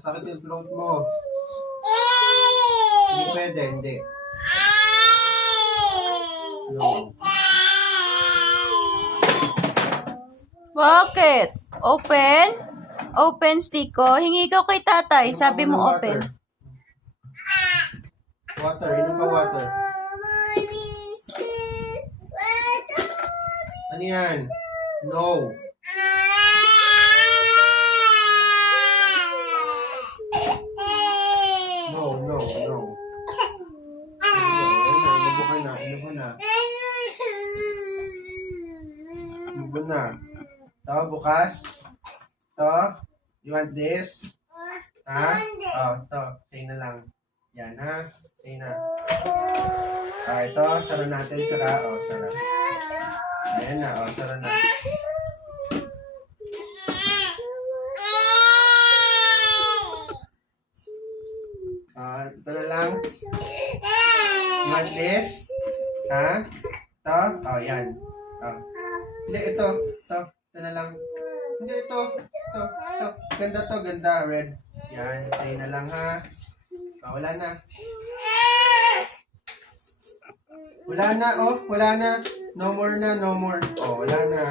Masakit yung throat mo. Hindi pwede, hindi. No. Bakit? Open? Open, Stiko. Hingi ka kay tatay. Sabi mo open. Water, inom ka water. Ano yan? No. No. Inubo na. Ito, bukas. Ito. You want this? Ha? Oh, ito. Say na lang. Yan, ha? Say na. Ito. Sara natin. Sara. Oh, sara. Ayan na. Oh, sara na. Ito na lang. You want this? Ha? Ito? Oh, yan. Oh. Hindi, ito. Ito na lang. Hindi, ito. Ganda to, ganda. Red. Yan. Say na lang, ha? Oh, wala na. Wala na, oh. Wala na. No more na, no more. Oh, wala na.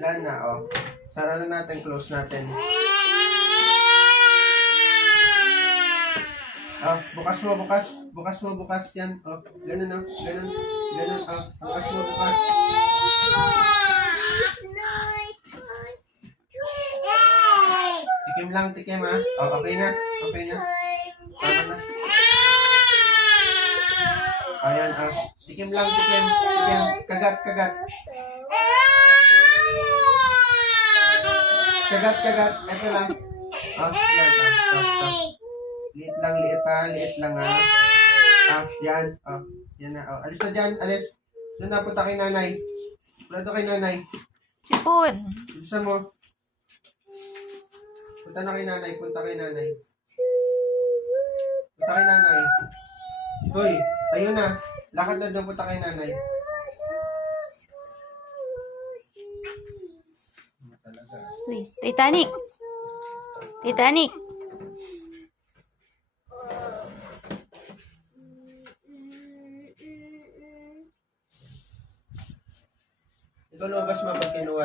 Wala na, oh. Sara na natin, close natin. Oh, bukas mo. Bukas yan. Oh, ganun, oh. Ganun. Oh, bukas mo, bukas. Tikim, ha? Oh, okay na. Tama na. Ayan, ah. Tikim. Kagat. Ito lang. Oh, yan, Liit lang, ha? Yan. Oh, yan na. Oh, alis na dyan, alis. Doon na, punta kay nanay. Punta kay nanay. Sipon. Bilisan mo. Punta kay nanay. Hoy, tayo na. Lakad na doon, punta kay nanay. Talaga. Uy, Titanic. Ikaw lumabas mo pag kinuha.